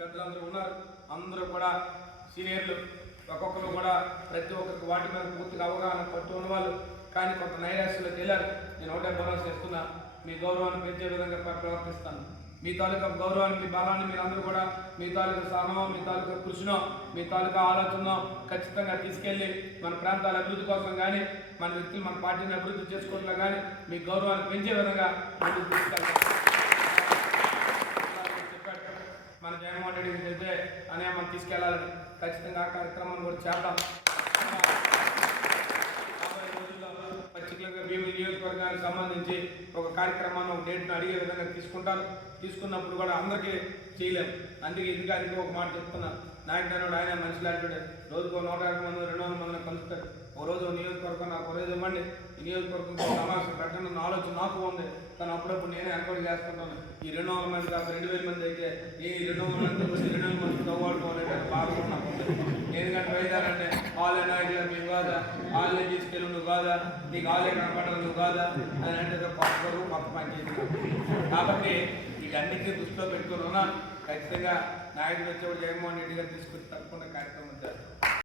పెద్దలందరూ ఉన్నారు. అందరూ కూడా సీనియర్లు ఒక్కొక్కరు కూడా ప్రతి ఒక్కరికి వాటి మీద పూర్తిగా అవగాహన పట్టు ఉన్నవాళ్ళు. కానీ కొంత నైరాశ్యంలోకి వెళ్ళారు. నేను ఒకటే భరోసా చేస్తున్నా మీ గౌరవాన్ని పెంచే విధంగా ప్రవర్తిస్తాను. మీ తాలూకా గౌరవాన్ని మీ బలాన్ని మీరందరూ కూడా మీ తాలూకా సహనం మీ తాలూకా కృషినో మీ తాలూకా ఆలోచనో ఖచ్చితంగా తీసుకెళ్ళి మన ప్రాంతాల అభివృద్ధి కోసం కానీ మన వ్యక్తులు మన పార్టీని అభివృద్ధి చేసుకోవడంలో కానీ మీ గౌరవాన్ని పెంచే విధంగా ముందుకు తీసుకెళ్తాం చెప్పాడు మన జగన్మోహన్ రెడ్డి చెప్తే అనే మనం తీసుకెళ్ళాలని ఖచ్చితంగా ఆ కార్యక్రమాన్ని కూడా చేద్దాం. రాబోయే రోజుల్లో పర్టికులర్గా నియోజకవర్గానికి సంబంధించి ఒక కార్యక్రమాన్ని ఒక డేట్ను అడిగే విధంగా తీసుకుంటారు. తీసుకున్నప్పుడు కూడా అందరికీ చేయలేము అందుకే ఇంకా అందుకే ఒక మాట చెప్తున్నా. నాయకుడు ఆయన మనిషి లాంటి రోజుకు నూట యాభై మంది రెండు వందల మందిని కలుస్తారు ఓ రోజు నియోజకవర్గం నాకు ఒక రోజు ఇవ్వండి. నియోజకవర్గం సమావేశం ఆలోచన నాకు ఉంది. కానీ అప్పుడప్పుడు నేనే ఏర్పాటు చేస్తుంటాను. ఈ రెండు వందల మంది కాదు రెండు వేల మంది అయితే ఈ రెండు వందల మంది వచ్చి రెండు వేల మంది తవ్వాడుకోవాలంటే బాగా కూడా నాకు ఉంది ఎందుకంటే వైద్యాలంటే ఆలే నాయకులు మీరు కాదా? ఆలే తీసుకెళ్ళి నువ్వు కాదా? నీకు ఆలే కనపడాలి నువ్వు కాదా? అని అంటే ఏదో పక్క వరకు కాబట్టి వీటన్నిటిని దృష్టిలో పెట్టుకుని ఉన్నాను ఖచ్చితంగా నాయకులు వచ్చేవాడు జగన్మోహన్ రెడ్డి గారు తీసుకొచ్చి తప్పకుండా కార్యక్రమం చేస్తాం.